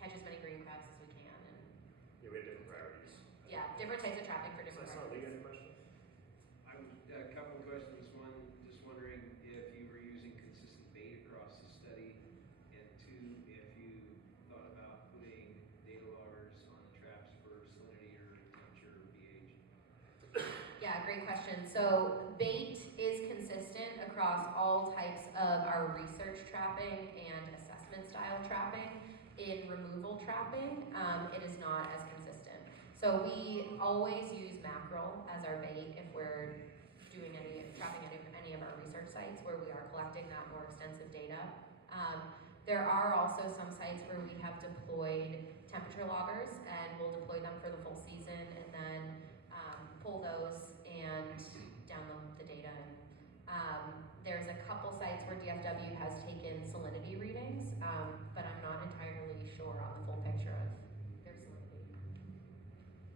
catch as many green crabs as we can. And Yeah, we have different priorities. yeah, different types of trapping for So different that's not legal priorities. question? A couple of questions. One, just wondering if you were using consistent bait across the study, and two, if you thought about putting data loggers on the traps for salinity or temperature or pH. Yeah, great question. So bait is consistent across all types of our research trapping and assessment style trapping. In removal trapping, it is not as consistent. So we always use mackerel as our bait if we're doing trapping any of our research sites where we are collecting that more extensive data. There are also some sites where we have deployed temperature loggers, and we'll deploy them for the full season and then pull those and download the data. There's a couple sites where DFW has taken salinity readings, but I'm not entirely sure on the full picture of their salinity.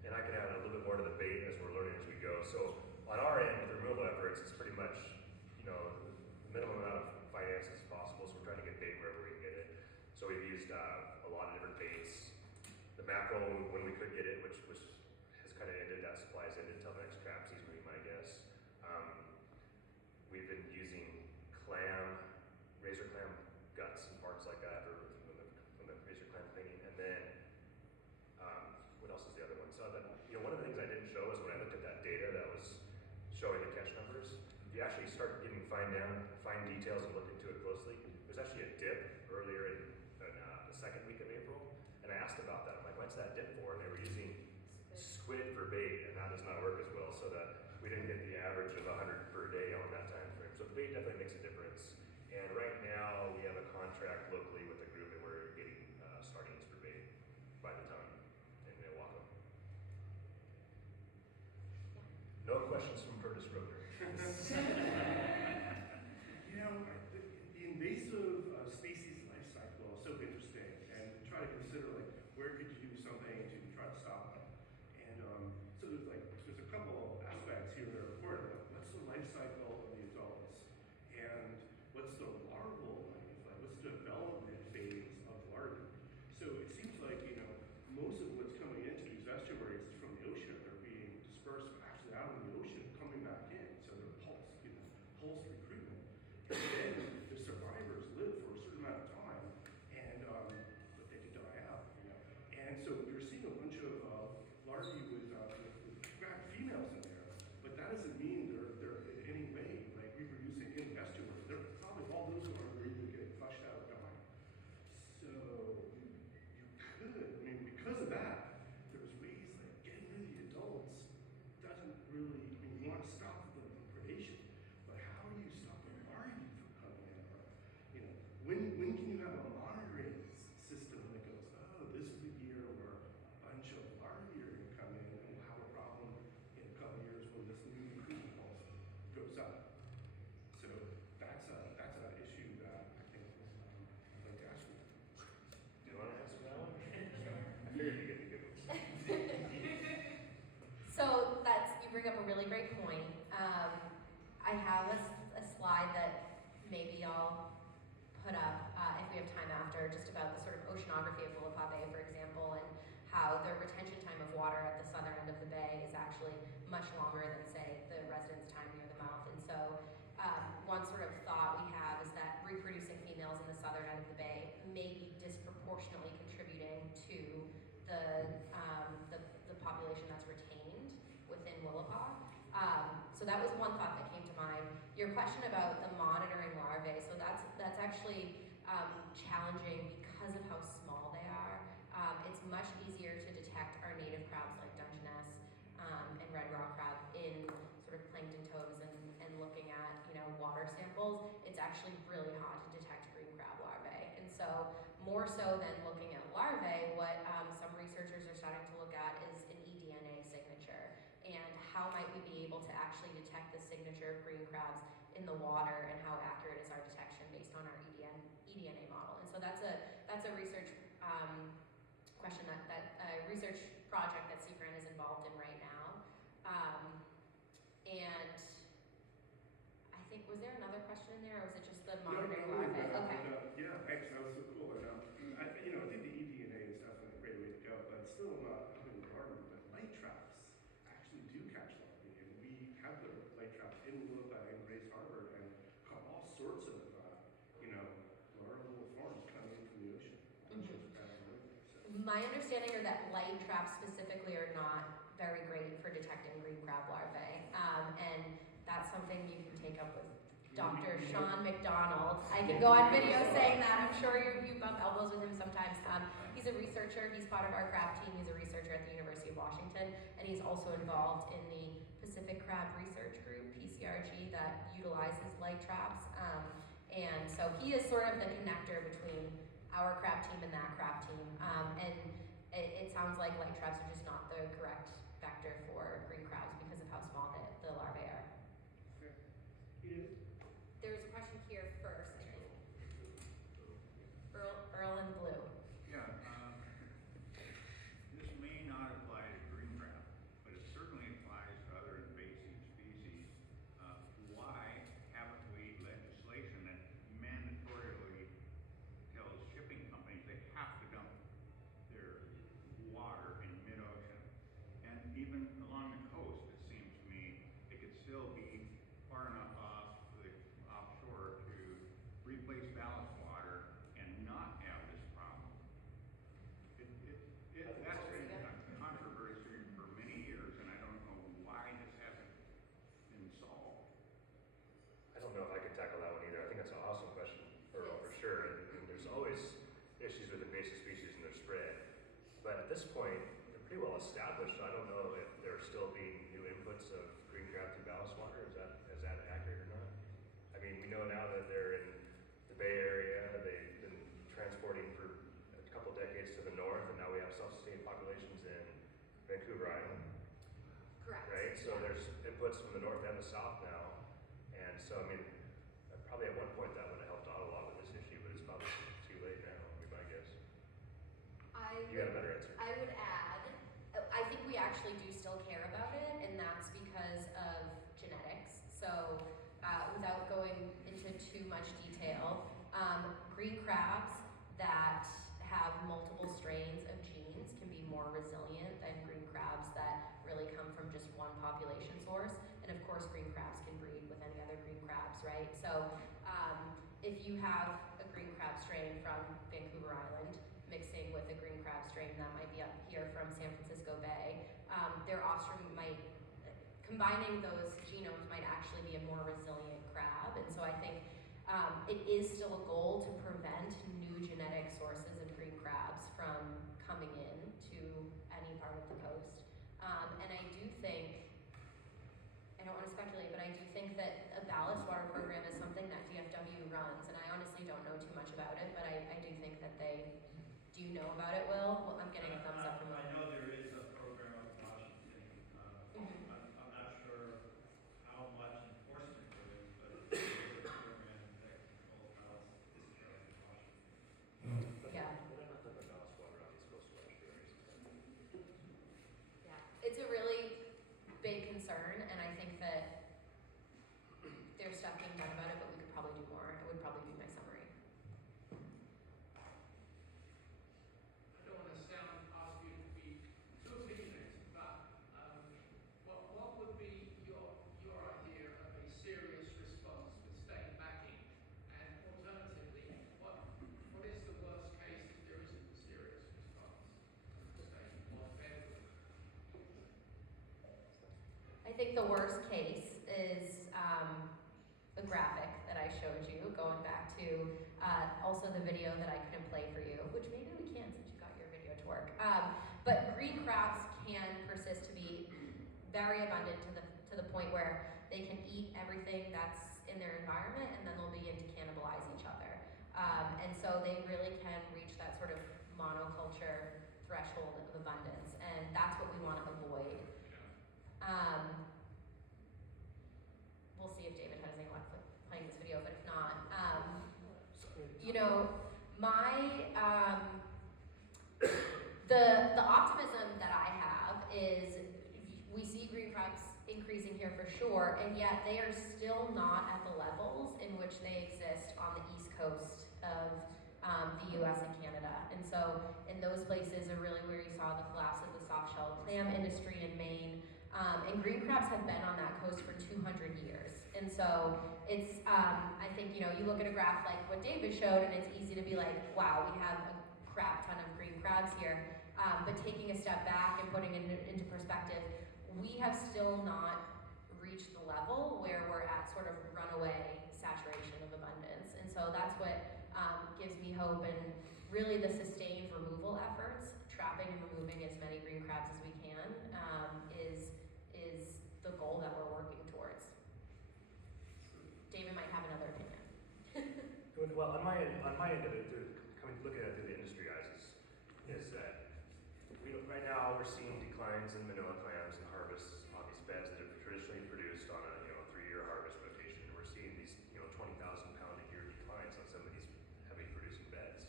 And I can add a little bit more to the bait as we're learning as we go. So on our end, with the removal efforts, it's pretty much, the minimum amount of finance as possible. So we're trying to get bait wherever we can get it. So we've used a lot of different baits. The mackerel when we could get it, which has kind of ended that supply actually started getting fine details and looked into it closely. There's actually a dip earlier in the second week of April, and I asked about that. I'm like, what's that dip for? And they were using squid for bait, and that does not work as well, so that we didn't get the average of 100 per day on that time frame. So the bait definitely makes a difference. And right now we have a contract locally with a group, and we're getting sardines for bait by the ton in Milwaukee. No questions from Curtis Roeder. You know, the invasive species life cycle is so interesting, and try to consider like where could you do something to try to stop them. And so there's a couple aspects here that are important. Like, what's the life cycle of the adults, and what's the larval life? Like, what's the development phase of larvae? So it seems like most of what's coming into these estuaries is from the ocean. They're being dispersed actually out in the ocean, coming back in. So they're pulse recruitment. And then the survivors live for a certain amount of time, and but they can die out. And so you're seeing a bunch of larvae with females in there, but that doesn't mean they're in any way like reproducing in the estuary. They're probably all those larvae either get flushed out or die. So you could, because of that, there's ways like getting rid of the adults doesn't really, you want to stop the predation, but how do you stop the larvae from coming in? Or, when can you have a monitoring system that goes, oh, this is the year where a bunch of larvae are going to come in, and we'll have a problem in a couple years when this new recruitment pulse goes up. So that's an issue that I think I'd like to ask you. Do you want to answer that one? I figured you'd get the good ones. So you bring up a really great point. I have a slide that maybe I'll put up if we have time after, just about the sort of oceanography of Willapa Bay, for example, and how the retention time of water at the southern end of the bay is actually much longer than, say, the residence time near the mouth. And so one sort of thought we have is that reproducing females in the southern end of the bay may be disproportionately contributing to the population that's retained within Willapa. So that was one thought that came to mind. Your question about the monitoring larvae, so that's actually challenging because of how small they are. It's much easier to detect our native crabs like Dungeness and red rock crab in sort of plankton toes and looking at water samples. It's actually really hard to detect green crab larvae. And so more so than looking at larvae, what some researchers are starting to look at is an eDNA signature, and how might we be able to actually detect the signature of green crabs in the water, and how accurate is our detection based on our eDNA model. And so that's a research question that research project that CFRAN is involved in right now. And I think, was there another question in there, or was it just the monitoring larvae? Okay. Yeah, thanks. That was so cool. And, I think the eDNA is definitely a great way to go, but it's still not helping the larvae. But light traps actually do catch larvae, and we have the light traps in Willapa and Grace Harbor, and caught all sorts of larval forms coming in from the ocean. My understanding is that light traps specifically are not very great for detecting green crab larvae, and that's something you can take up with Dr. Sean McDonald. I can go on video saying that. I'm sure you bump elbows with him sometimes. He's a researcher. He's part of our crab team. He's a researcher at the University of Washington, and he's also involved in the Pacific Crab Research Group, PCRG, that utilizes light traps. And so he is sort of the connector between our crab team and that crab team. And it sounds like light traps are just not the correct vector for green crabs because of how small the larvae are. There's a question here first, I think. Earl in blue. Yeah, this may not apply to green crab, but it certainly applies to other invasive species. Why haven't we legislation that mandatorily tells shipping companies they have to dump their water in mid-ocean? And south now, and so I mean, probably at one point that would have helped out a lot with this issue, but it's probably too late now, would be my guess. You got a better answer. I would add, I think we actually do still care about it, and that's because of genetics. So, without going into too much detail, green crabs that have multiple strains of genes can be more resilient than green crabs that really come from just one population source. And of course, green crabs can breed with any other green crabs, right? So, if you have a green crab strain from Vancouver Island mixing with a green crab strain that might be up here from San Francisco Bay, their offspring might, combining those genomes might actually be a more resilient crab. And so I think it is still a goal to prevent new genetic sources of green crabs from coming in to any part of the coast. And I do think, I don't want to speculate, but I do think that a ballast water program is something that DFW runs, and I honestly don't know too much about it, but I do think that they do know about it, Will. Well, I'm getting a thumbs up from I know there is a program up in Washington. Mhm. I'm not sure how much enforcement there is, but there is a program that controls ballast discharge in Washington. Yeah. But I'm not talking about ballast water on these coastal estuaries. Yeah, it's a really big concern, and I think that there's stuff being done about it, but we could probably do more. It would probably be my summary. I don't want to ask you to be too opinionated, but what would be your idea of a serious response with state backing? And alternatively, what is the worst case if there isn't a serious response from the state or federal? I think the worst case is the graphic that I showed you, going back to also the video that I couldn't play for you, which maybe we can since you got your video to work. But green crabs can persist to be very abundant to the point where they can eat everything that's in their environment, and then they'll begin to cannibalize each other. And so they really can reach that sort of monoculture threshold of abundance, and that's what we want to avoid. We'll see if David has any luck playing this video, but if not, you know, my the optimism that I have is we see green crabs increasing here for sure, and yet they are still not at the levels in which they exist on the east coast of the US and Canada. And so in those places are really where you saw the collapse of the soft shell clam industry in Maine. And green crabs have been on that coast for 200 years. And so it's, I think, you know, you look at a graph like what David showed, and it's easy to be like, wow, we have a crap ton of green crabs here. But taking a step back and putting it into perspective, we have still not reached the level where we're at sort of runaway saturation of abundance. And so that's what gives me hope, and really the sustained removal efforts, trapping and removing as many green crabs as we can, is the goal that we're working towards. David might have another opinion. Well, on my end of it, looking at it through the industry eyes, is that right now we're seeing declines in manila clams and harvests on these beds that have traditionally produced on a 3-year harvest rotation. And we're seeing these 20,000 pound a year declines on some of these heavy producing beds.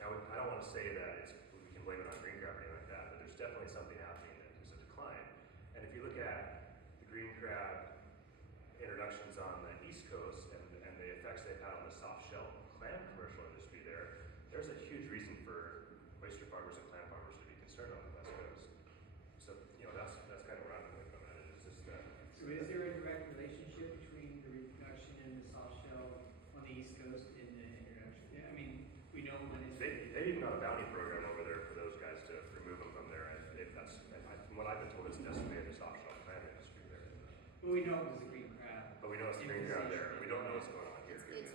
Now I don't want to say that we can blame it on green crab or anything like that, but there's definitely something happening that there's a decline. And if you look at the green crab introductions on the East Coast and the effects they've had on the soft shell clam commercial industry there's a huge reason for oyster farmers and clam farmers to be concerned on the West Coast. So, that's kind of where I'm coming from. It's just So is there a direct relationship between the reproduction and the soft shell on the East Coast and the introduction? Yeah, I mean, we know when it's... They've even got a bounty program over there for those guys to remove them from there. And from what I've been told, it's decimated the soft shell clam industry there. Well, we know there's a green crab. But we know it's the green crab there. We don't know what's going on here. It's been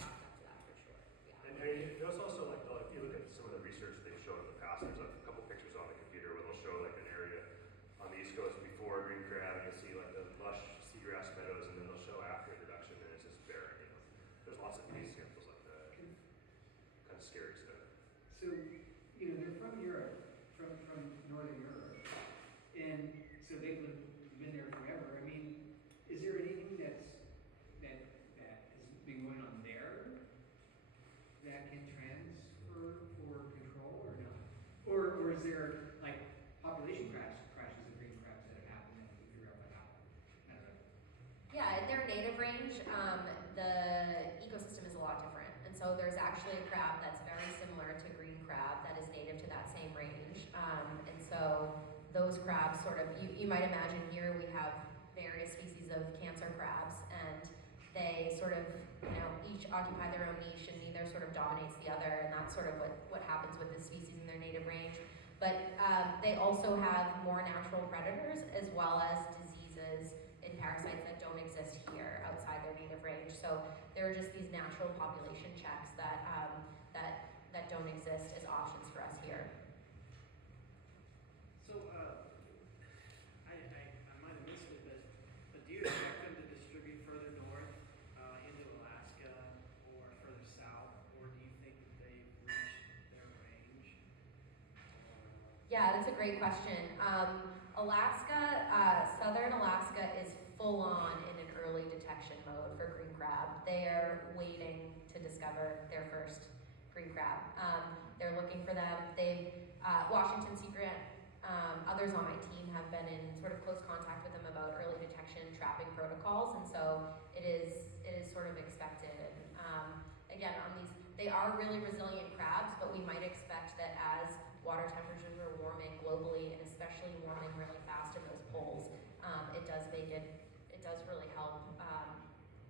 chalked up to that for sure. Yeah. And there's also if you look at some of the research they've shown in the past, there's a couple pictures on the computer where they'll show an area on the East Coast before green crab, and you'll see the lush seagrass meadows, and then they'll show after introduction, and it's just barren. There's lots of these examples like that. Kind of scary stuff. So, they're from Europe, from Northern Europe. And so they've been there forever. I native range, the ecosystem is a lot different. And so there's actually a crab that's very similar to green crab that is native to that same range. And so those crabs sort of, you might imagine here we have various species of cancer crabs, and they sort of, each occupy their own niche, and neither sort of dominates the other, and that's sort of what happens with this species in their native range. But they also have more natural predators as well as diseases and parasites that don't exist here outside their native range. So there are just these natural population checks that don't exist as options for us here. So, I might have missed it, but do you expect them to distribute further north into Alaska or further south, or do you think that they've reached their range? Yeah, that's a great question. Southern Alaska is full on in an early detection mode for green crab. They are waiting to discover their first green crab. They're looking for them. Washington Sea Grant, others on my team have been in sort of close contact with them about early detection trapping protocols, and so it is sort of expected. And again, they are really resilient crabs, but we might expect that as water temperatures are warming globally, and especially warming really fast in those poles, it does really help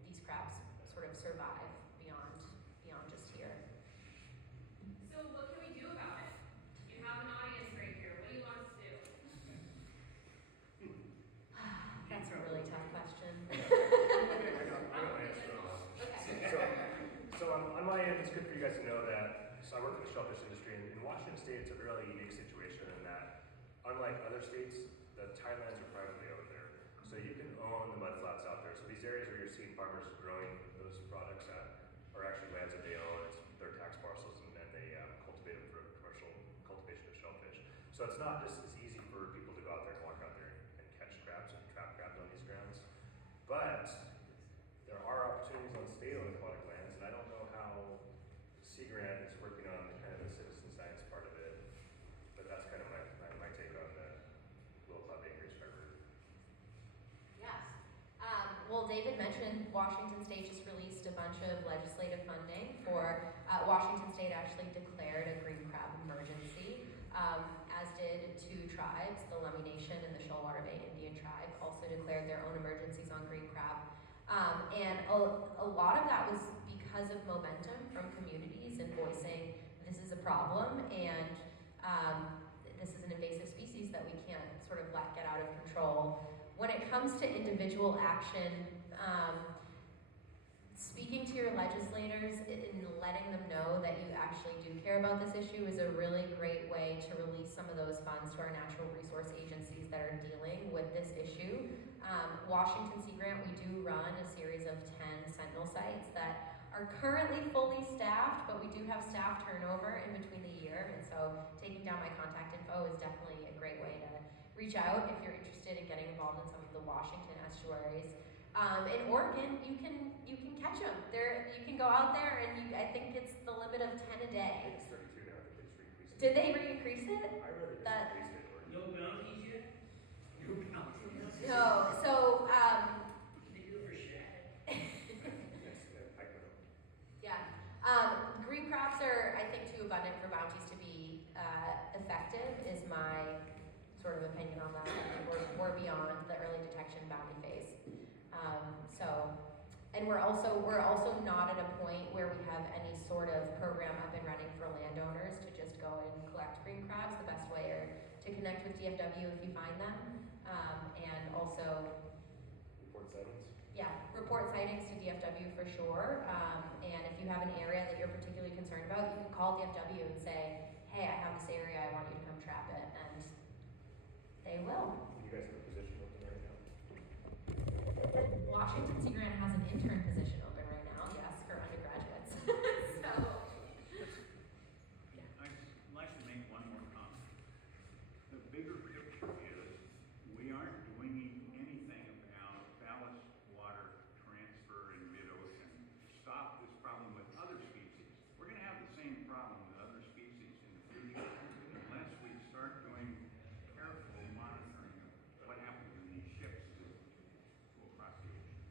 these crabs sort of survive beyond just here. So what can we do about it? You have an audience right here. What do you want us to do? That's a really tough question. I got my answer on that. Okay. So on my end, it's good for you guys to know that, so I work in the shellfish industry, and in Washington State, it's a really unique situation in that, unlike other states, the tidelands are privately owned there. So you can own the mudflats out there. So these areas where you're seeing farmers growing those products at are actually lands that they own. It's their tax parcels, and then they cultivate them for commercial cultivation of shellfish. So it's not just as easy for people to go out there and walk out there and catch crabs and trap crabs on these grounds. But there are opportunities on state-owned aquatic lands, and I don't know how Sea Grant is working on kind of the citizen science part of it, but that's kind of my take on the Little Club acreage harbor. Yes. Well, David mentioned Washington State just released a bunch of legislative funding for, Washington State actually declared a green crab emergency, as did two tribes, the Lummi Nation and the Shoalwater Bay Indian Tribe also declared their own emergencies on green crab. And a lot of that was because of momentum from communities and voicing this is a problem, and this is an invasive species that we can't sort of let get out of control. When it comes to individual action, speaking to your legislators and letting them know that you actually do care about this issue is a really great way to release some of those funds to our natural resource agencies that are dealing with this issue. Washington Sea Grant, we do run a series of 10 Sentinel sites that are currently fully staffed, but we do have staff turnover in between the year, and so taking down my contact info is definitely a great way to reach out if you're interested in getting involved in some of the Washington estuaries. In Oregon, you can catch them. You can go out there, and I think it's the limit of 10 a I day. think it's 32 now, I think they just increased it. Did they re-increase it? I really just That- increased it. No bounties yet? No bounties. No. So They do it for shad. Yes, I could have. yeah, green crabs are, I think, too abundant for bounties to be effective. Is my sort of opinion on that. We're beyond the early detection bounty phase. And we're also not at a point where we have any sort of program up and running for landowners to just go and collect green crabs. The best way are to connect with DFW if you find them, and also, Report sightings. yeah, report sightings to DFW for sure. And if you have an area that you're particularly concerned about, you can call DFW and say, hey, I have this area, I want you to come trap it, and they will. You guys have a position open right now? Washington Sea Grant has an intern position open right now, yes, for undergraduates. So, I'd like to make one more comment. The bigger picture is, we aren't doing anything about ballast water transfer in mid-ocean to stop this problem with other species. We're gonna have the same problem with other species in the future unless we start doing careful monitoring of what happens when these ships go across the ocean.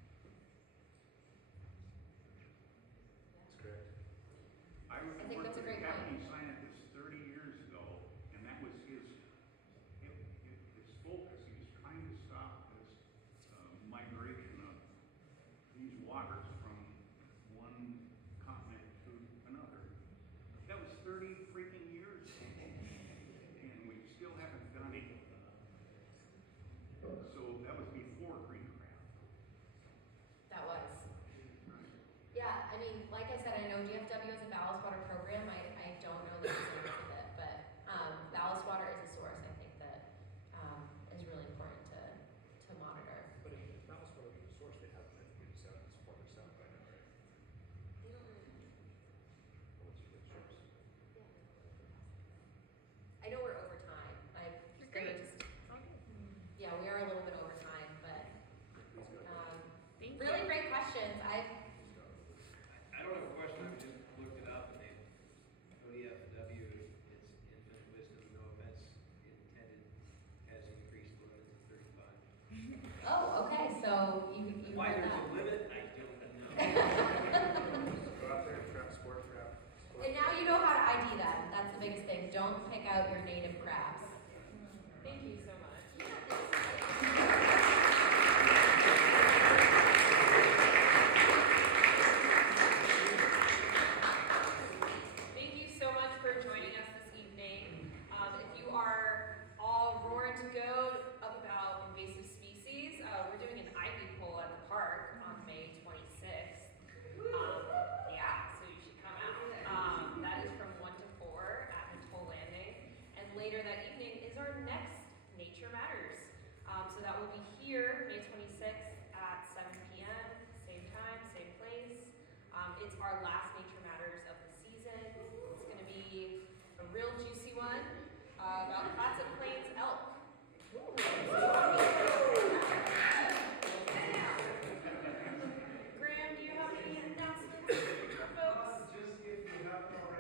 So you Why heard there's that. a limit, I don't know. Go out there, trap, sport trap. And now you know how to ID them. That's the biggest thing. Don't pick out your native crabs. Thank you so much. Thank you so much for joining us this evening. If you are all roaring to go up about invasive species, we're doing an ivy poll at the park on May 26th. Yeah, so you should come out. That is from 1 to 4 at Atoll Landing. And later that evening is our next Nature Matters. So that will be here, May 26th at 7 p.m., same time, same place. It's our last Nature Matters of the season. It's going to be a real juicy one about Clatsop Plains elk. Graham, do you have any announcements for folks? Just if you haven't already.